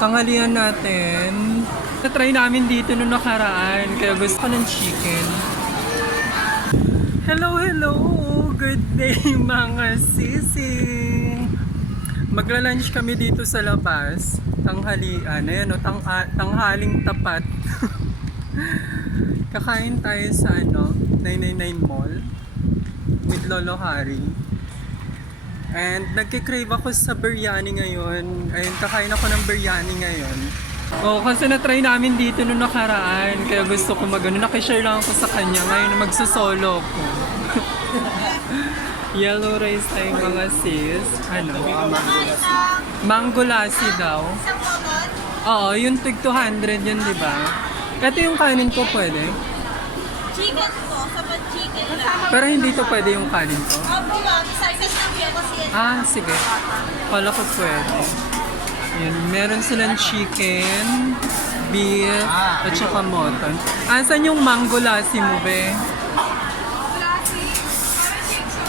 Tanghalian natin. Na-try namin dito nung nakaraan, kaya gusto ko ng chicken. Hello, hello! Good day mga sisi! Magla-lunch kami dito sa labas. Tanghalian. Ayan o, tang tanghaling tapat. Kakain tayo sa ano, 999 Mall with Lolo Harry. And nagkikrave ako sa biryani ngayon. Ayun, kakain ako ng biryani ngayon. Oo, kasi na-try namin dito nung nakaraan. Kaya gusto ko mag ano, nakishare lang ako sa kanya. Ngayon, magsosolo ko. Yellow rice tayo mga sis. Ano? Mango lassi daw. Oo, yung tig 200 yun, di ba? Ito yung kanin ko pwede. Chicken po, sapat chicken. Pero hindi to pwede yung kanin ko. Opo Ah, sige. Kala ko pwede. Yan, meron silang chicken, beef, at saka mutton. Asan yung mango lassi mo, be?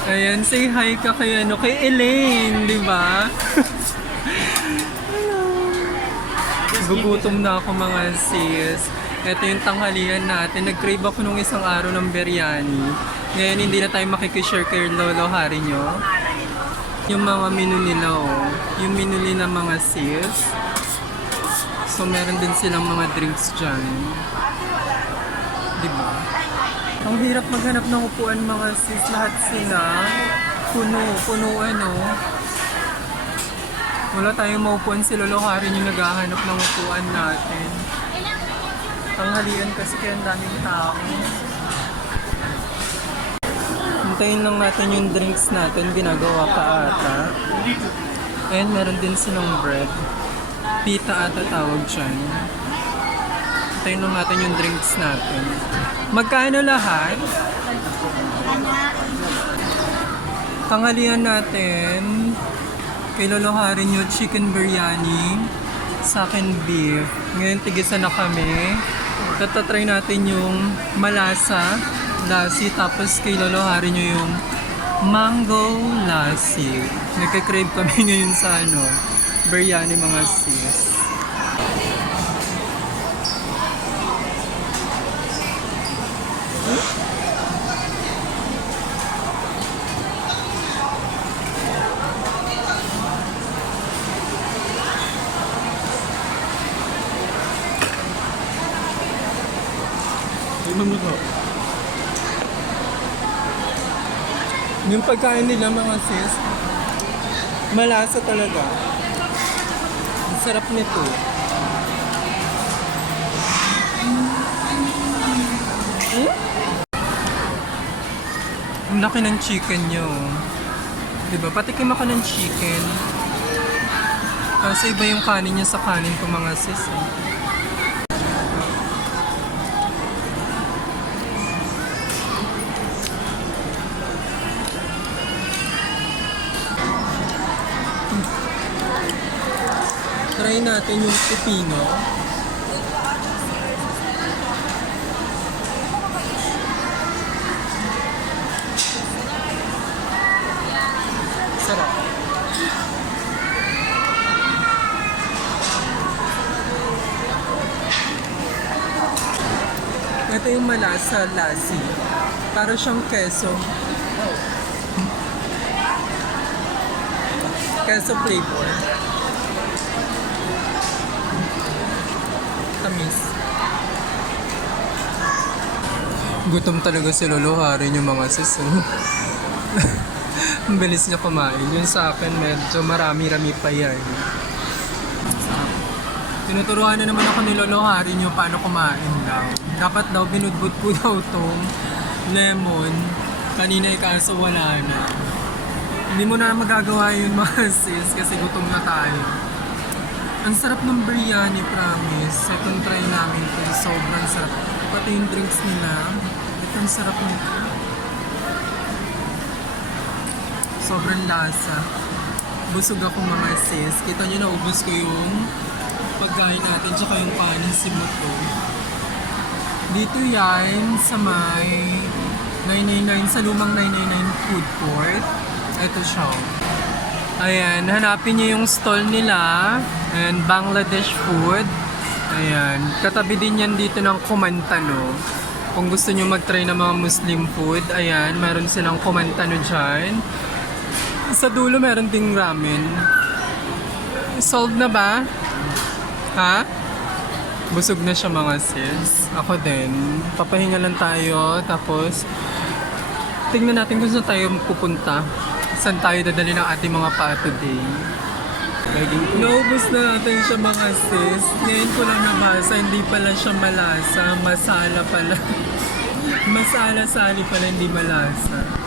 Ayan, say hi ka kay, ano, kay Elaine, di ba? Gugutom na ako mga sis. Ito yung tanghalian natin. Nag-crave ako nung isang araw ng biryani. Ngayon hindi na tayo makikishare kay Lolo Hari nyo. Yung mga menu nila oh. Yung menu nila mga sis. So meron din silang mga drinks dyan. Diba? Ang hirap maghanap ng upuan mga sis. Lahat sila. Puno, puno ano. Wala tayong maupuan si Lolo Hari yung naghahanap ng upuan natin. Tanghalian kasi kaya ang daming tao. Hintayin lang natin yung drinks natin, ginagawa pa ata. And meron din silang bread. Pita ata tawag dyan. Hintayin lang natin yung drinks natin. Magkano lahat? Tanghalian natin, kay Lolo yung chicken biryani, sa akin beef. Ngayon tigisa na kami. Tatatry natin yung malasa, lassi, tapos kay Lolo Harin yung mango lassi. Nagka-crave kami ngayon sa ano, biryani mga sis. Tingnan mo to. Yung pagkain nila mga sis, malasa talaga. Ang sarap nito. Hmm? Ang laki ng chicken nyo. Diba? Patikim ako ng chicken. Kasi iba yung kanin niya sa kanin ko mga sis. Eh. Try natin yung pipino. Sarap. Ito yung malasa lassi. Para siyang keso. Keso flavor. Tamis. Gutom talaga si Lolo Harin yung mga sis. oh. Ang bilis niya kumain. Yung sa akin medyo marami-rami pa yan. Tinuturuan na naman ako ni Lolo Harin yung paano kumain daw. Dapat daw binudbud ko daw tong lemon. Kanina eh, kaso wala na. Hindi mo na magagawa yun mga sis kasi gutom na tayo. Ang sarap ng biryani, promise. Second try namin ito. Sobrang sarap. Pati yung drinks nila. Ito ang sarap nito. Sobrang lasa. Busog ako mga sis. Kita nyo naubos ko yung pagkain natin tsaka yung kanin si Muto. Dito yan sa may 999, sa lumang 999 food court. Ito siya. Ayan, hanapin niyo yung stall nila. And Bangladesh food. Ayan. Katabi din yan dito ng Kumantano. Kung gusto nyo mag-try ng mga Muslim food, ayan, meron silang Kumantano dyan. Sa dulo meron ding ramen. Solved na ba? Ha? Busog na siya mga sis. Ako din. Papahinga lang tayo. Tapos, tingnan natin kung saan tayo pupunta. Saan tayo dadali ng ating mga pa today. Naubos na natin siya mga sis. Ngayon ko lang nabasa, hindi pala siya malasa. Masala pala. Masala-sali pala, hindi malasa.